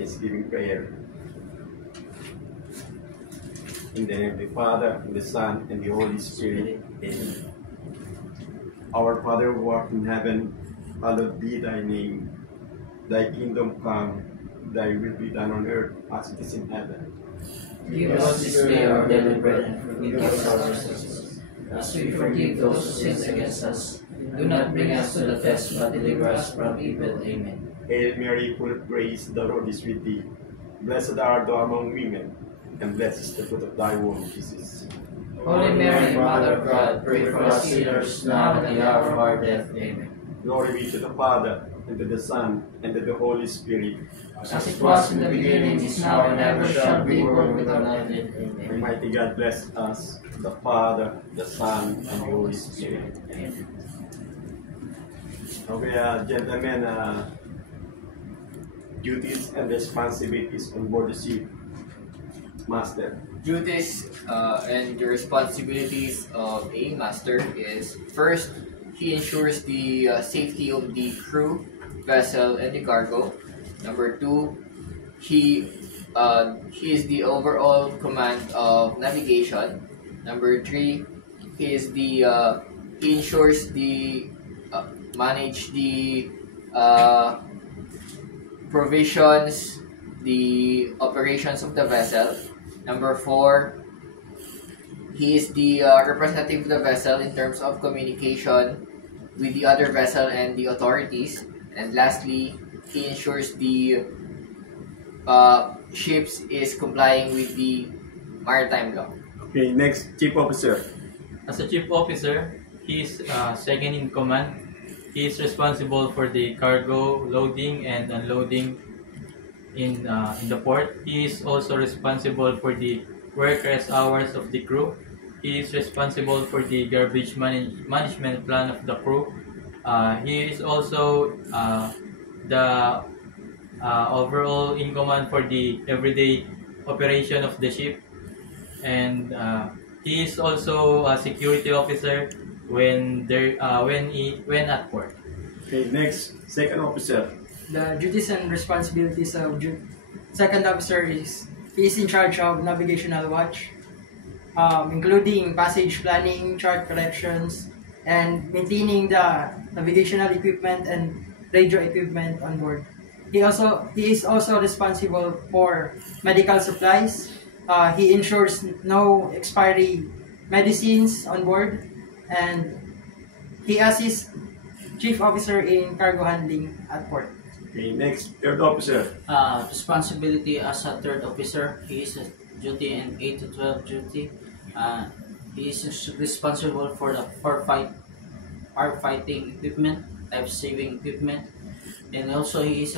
Thanksgiving prayer. In the name of the Father, and the Son, and the Holy Spirit. Amen. Our Father who art in heaven, hallowed be thy name. Thy kingdom come, thy will be done on earth as it is in heaven. Give us this day our daily bread, and forgive us our sins, as we forgive those who sin against us. Do not bring us to the test, but deliver us from evil. Amen. Hail Mary, full of grace, the Lord is with thee. Blessed art thou among women, and blessed is the fruit of thy womb, Jesus. Holy Mary, Mother of God, pray for us sinners, now and at the hour of our death. Amen. Glory be to the Father, and to the Son, and to the Holy Spirit. As it was in the beginning, is now, and ever shall be, world without end. Amen. Almighty God bless us, the Father, the Son, and the Holy Spirit. Amen. Okay, gentlemen, duties and responsibilities on board the ship. Master. Duties and the responsibilities of a master is, first, he ensures the safety of the crew, vessel, and the cargo. Number two, he is the overall command of navigation. Number three, he ensures the manage the provisions, the operations of the vessel. Number four, he is the representative of the vessel in terms of communication with the other vessel and the authorities. And lastly, he ensures the ships is complying with the maritime law. Okay, next, Chief Officer. As a chief officer, he is second in command. He is responsible for the cargo loading and unloading in the port. He is also responsible for the work rest hours of the crew. He is responsible for the garbage management plan of the crew. He is also the overall in command for the everyday operation of the ship, and he is also a security officer when at port. Okay, next, Second Officer. The duties and responsibilities of second officer is he is in charge of navigational watch, including passage planning, chart corrections, and maintaining the navigational equipment and radio equipment on board. He is also responsible for medical supplies. He ensures no expiry medicines on board, and he assists chief officer in cargo handling at port. Okay, next, Third Officer. Responsibility as a third officer, he is duty in 8 to 12 duty. He is responsible for the firefighting equipment, life-saving equipment, and also he is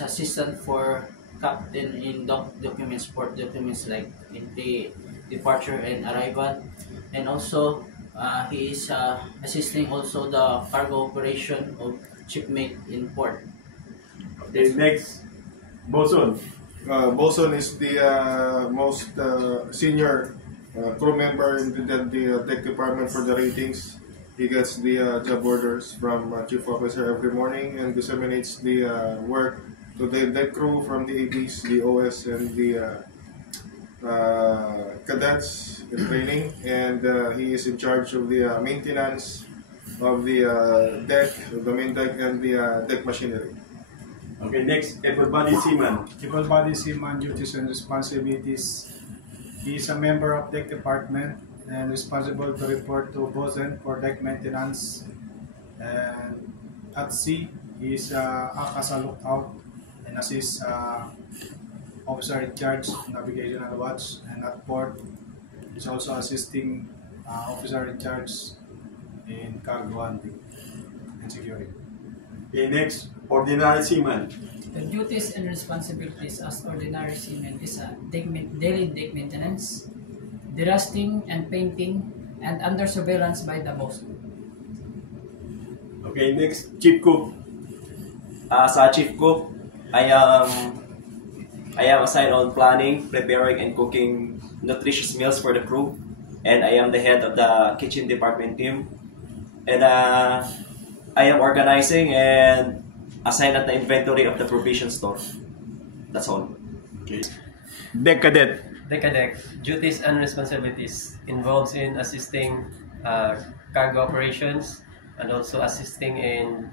assistant for captain in documents, port documents like in the departure and arrival, and also he is assisting also the cargo operation of shipmate in port. Okay, next, Bosun. Bosun is the most senior crew member in the deck department for the ratings. He gets the job orders from Chief Officer every morning and disseminates the work to the deck crew from the ABs, the OS, and the cadets in training. And he is in charge of the maintenance of the deck, the main deck, and the deck machinery. Okay, next, Able-bodied seaman. Able-bodied seaman duties and responsibilities. He is a member of deck department and responsible to report to bosun for deck maintenance. And at sea, he is act as a lookout and assists officer in charge navigational watch. And at port, he is also assisting officer in charge in cargo handling and security. Okay, next, ordinary seaman. The duties and responsibilities as ordinary seaman is daily deck maintenance, derusting and painting, and under surveillance by the bosun. Okay, next, Chief Cook. As a chief cook, I am assigned on planning, preparing, and cooking nutritious meals for the crew, and I am the head of the kitchen department team. And I am organizing and assigned at the inventory of the provision store. That's all. Okay. Deck Cadet. The cadet duties and responsibilities involves in assisting cargo operations and also assisting in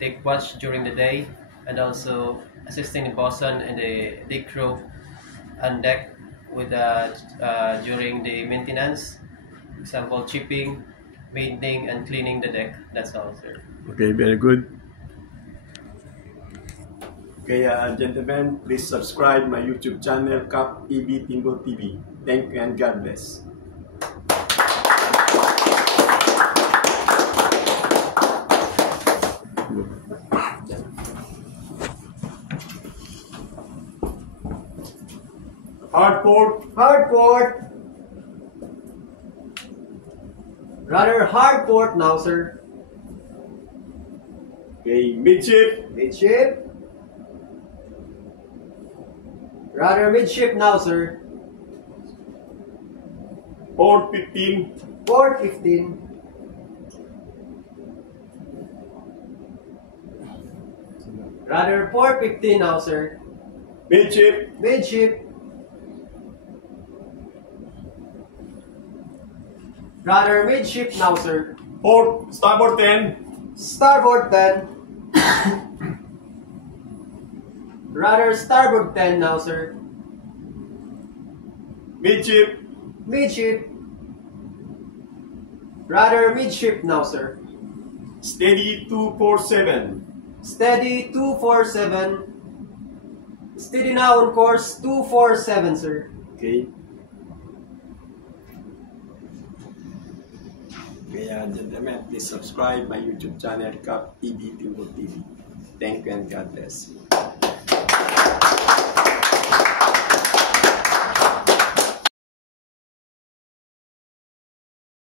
deck watch during the day and also assisting the bosun and the deck crew on deck with during the maintenance, example chipping, maintaining and cleaning the deck. That's all, sir. Okay, very good. Okay, gentlemen, please subscribe my YouTube channel, Cap EB Timbo TV. Thank you and God bless. Hardport. Hardport. Rather hardport now, sir. Okay, midship. Midship. Rather midship now, sir. Port 15. Port 15. Rather port 15 now, sir. Midship. Midship. Rather midship now, sir. Port starboard 10. Starboard 10. Rather starboard 10 now, sir. Midship. Midship. Rather midship now, sir. Steady 247. Steady 247. Steady now on course 247, sir. Okay. Okay, gentlemen, please subscribe my YouTube channel, Cap EB Timbo TV. Thank you and God bless.